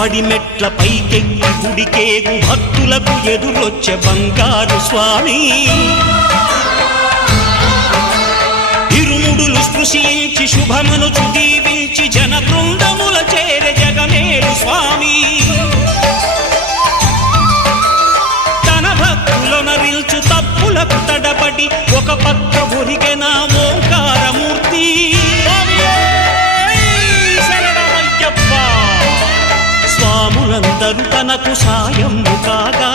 పడి మెట్ల పైకెక్కి గుడికేగు భక్తులకు ఎదురొచ్చే బంగారు స్వామి ఇరుముడులు స్పృశించి శుభమనుచు దీవించి జన బృందముల చేరే జగమేలు స్వామి తన భక్తులనరిల్చు తప్పులకు తడబడి ఒక పక్క ఒరిగెన ఓంకారమూర్తి స్వాములందరూ తనకు సాయము కాగా